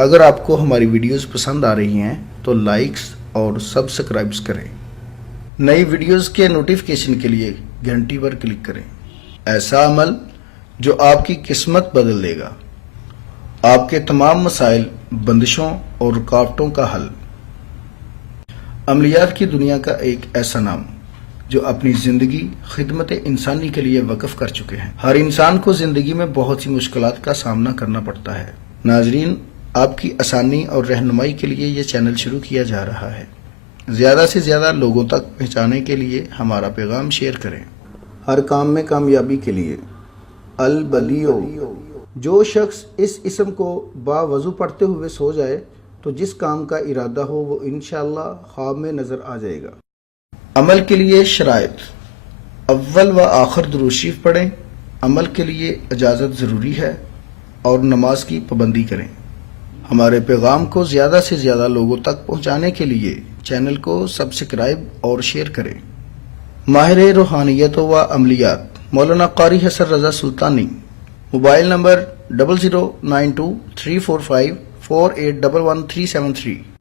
اگر آپ کو ہماری ویڈیوز پسند آ رہی ہیں تو لائکس اور سبسکرائبز کریں۔ نئی ویڈیوز کے نوٹیفیکیشن کے لیے گھنٹی پر کلک کریں۔ ایسا عمل جو آپ کی قسمت بدل دے گا، آپ کے تمام مسائل، بندشوں اور رکاوٹوں کا حل۔ عملیات کی دنیا کا ایک ایسا نام جو اپنی زندگی خدمت انسانی کے لیے وقف کر چکے ہیں۔ ہر انسان کو زندگی میں بہت سی مشکلات کا سامنا کرنا پڑتا ہے۔ ناظرین، آپ کی آسانی اور رہنمائی کے لیے یہ چینل شروع کیا جا رہا ہے۔ زیادہ سے زیادہ لوگوں تک پہنچانے کے لیے ہمارا پیغام شیئر کریں۔ ہر کام میں کامیابی کے لیے البلیو۔ جو شخص اس اسم کو باوضو پڑھتے ہوئے سو جائے تو جس کام کا ارادہ ہو وہ انشاءاللہ خواب میں نظر آ جائے گا۔ عمل کے لیے شرائط: اول و آخر درود شریف پڑھیں۔ عمل کے لیے اجازت ضروری ہے اور نماز کی پابندی کریں۔ ہمارے پیغام کو زیادہ سے زیادہ لوگوں تک پہنچانے کے لیے چینل کو سبسکرائب اور شیئر کریں۔ ماہر روحانیت و عملیات مولانا قاری حسن رضا سلطانی، موبائل نمبر 00923454811373۔